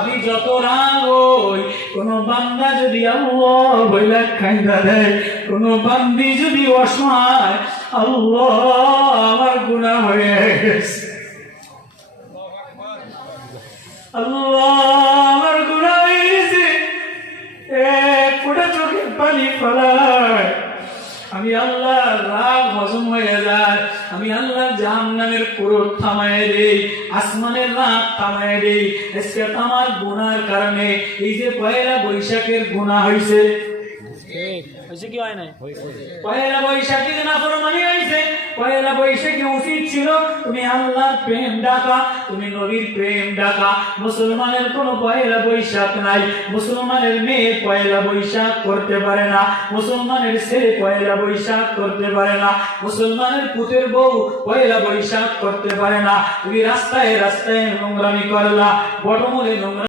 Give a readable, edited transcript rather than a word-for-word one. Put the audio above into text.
আমি যত রাগ হই, কোন বান্দা যদি আল্লাহ বইলা খাইদা দেয়, কোন বান্দি যদি অসহায়, আল্লাহ আমার গুনাহ হয়ে গেছে, আল্লাহ আমার গুনাহ হয়ে গেছে, এক ফোঁটা চোখের পানি ফেলায় আমি আল্লাহ রাগ হজম হয়ে যায়, আমি আল্লাহ জাহান্নামের ক্রোধ থামায় দেই, আসমানের রাগ থামায় দেই। আজকে আমার গুনার কারণে এই যে পয়লা বৈশাখের গুনাহ হইছে, কি হয় নাই পয়লা বৈশাখে যে নাফরমানি হইছে, পয়লা বৈশাখে উচিত ছিল তুমি আল্লাহর প্রেম ডাকা, তুমি নবীর প্রেম ডাকা। মুসলমানের কোনো পয়লা বৈশাখ নাই, মুসলমানের মেয়ে পয়লা বৈশাখ করতে পারে না, মুসলমানের ছেলে পয়লা বৈশাখ করতে পারে না, মুসলমানের পুতের বউ পয়লা বৈশাখ করতে পারে না। তুমি রাস্তায় রাস্তায় নোংরামি করলা, বটমূলে নোংরা